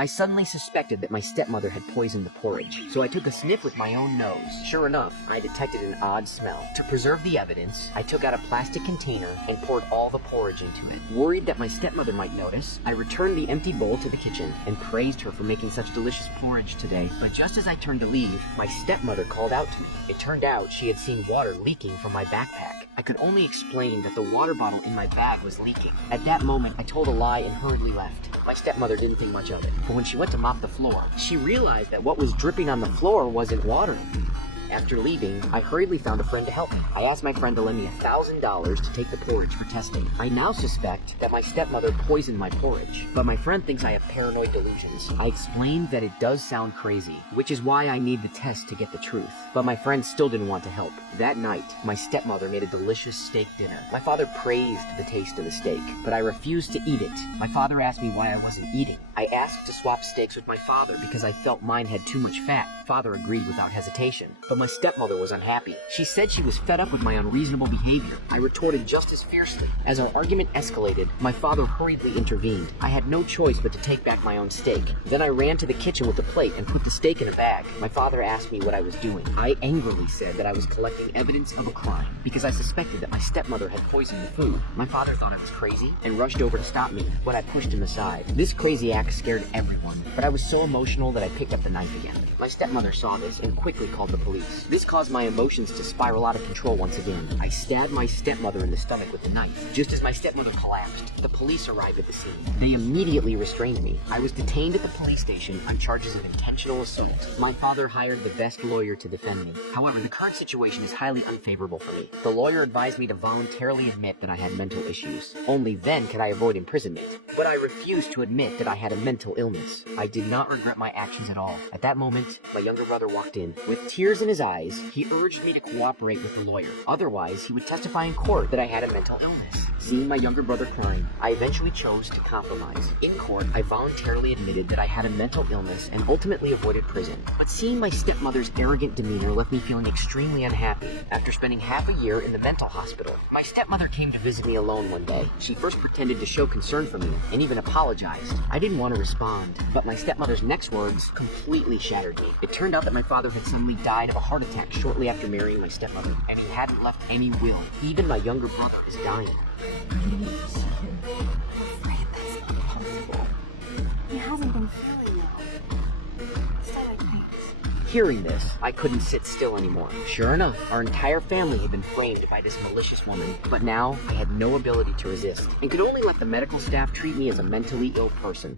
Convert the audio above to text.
I suddenly suspected that my stepmother had poisoned the porridge, so I took a sniff with my own nose. Sure enough, I detected an odd smell. To preserve the evidence, I took out a plastic container and poured all the porridge into it. Worried that my stepmother might notice, I returned the empty bowl to the kitchen and praised her for making such delicious porridge today. But just as I turned to leave, my stepmother called out to me. It turned out she had seen water leaking from my backpack. I could only explain that the water bottle in my bag was leaking. At that moment, I told a lie and hurriedly left. My stepmother didn't think much of it, but when she went to mop the floor, she realized that what was dripping on the floor wasn't water. After leaving, I hurriedly found a friend to help me. I asked my friend to lend me $1,000 to take the porridge for testing. I now suspect that my stepmother poisoned my porridge, but my friend thinks I have paranoid delusions. I explained that it does sound crazy, which is why I need the test to get the truth. But my friend still didn't want to help. That night, my stepmother made a delicious steak dinner. My father praised the taste of the steak, but I refused to eat it. My father asked me why I wasn't eating. I asked to swap steaks with my father because I felt mine had too much fat. Father agreed without hesitation, but my stepmother was unhappy. She said she was fed up with my unreasonable behavior. I retorted just as fiercely. As our argument escalated, my father hurriedly intervened. I had no choice but to take back my own steak. Then I ran to the kitchen with the plate and put the steak in a bag. My father asked me what I was doing. I angrily said that I was collecting evidence of a crime because I suspected that my stepmother had poisoned the food. My father thought I was crazy and rushed over to stop me, but I pushed him aside. This crazy act scared everyone, but I was so emotional that I picked up the knife again. My stepmother saw this and quickly called the police. This caused my emotions to spiral out of control once again. I stabbed my stepmother in the stomach with the knife. Just as my stepmother collapsed, the police arrived at the scene. They immediately restrained me. I was detained at the police station on charges of intentional assault. My father hired the best lawyer to defend me. However, the current situation is highly unfavorable for me. The lawyer advised me to voluntarily admit that I had mental issues. Only then could I avoid imprisonment. But I refused to admit that I had a mental illness. I did not regret my actions at all. At that moment, my younger brother walked in. With tears in his eyes, he urged me to cooperate with the lawyer. Otherwise, he would testify in court that I had a mental illness. Seeing my younger brother crying, I eventually chose to compromise. In court, I voluntarily admitted that I had a mental illness and ultimately avoided prison. But seeing my stepmother's arrogant demeanor left me feeling extremely unhappy. After spending half a year in the mental hospital, my stepmother came to visit me alone one day. She first pretended to show concern for me and even apologized. I didn't want to respond, but my stepmother's next words completely shattered me. It turned out that my father had suddenly died of a heart attack shortly after marrying my stepmother, and he hadn't left any will. Even my younger brother is dying. I'm afraid that's not possible. He hasn't been feeling well. Stomach pains. Hearing this, I couldn't sit still anymore. Sure enough, our entire family had been framed by this malicious woman, but now I had no ability to resist, and could only let the medical staff treat me as a mentally ill person.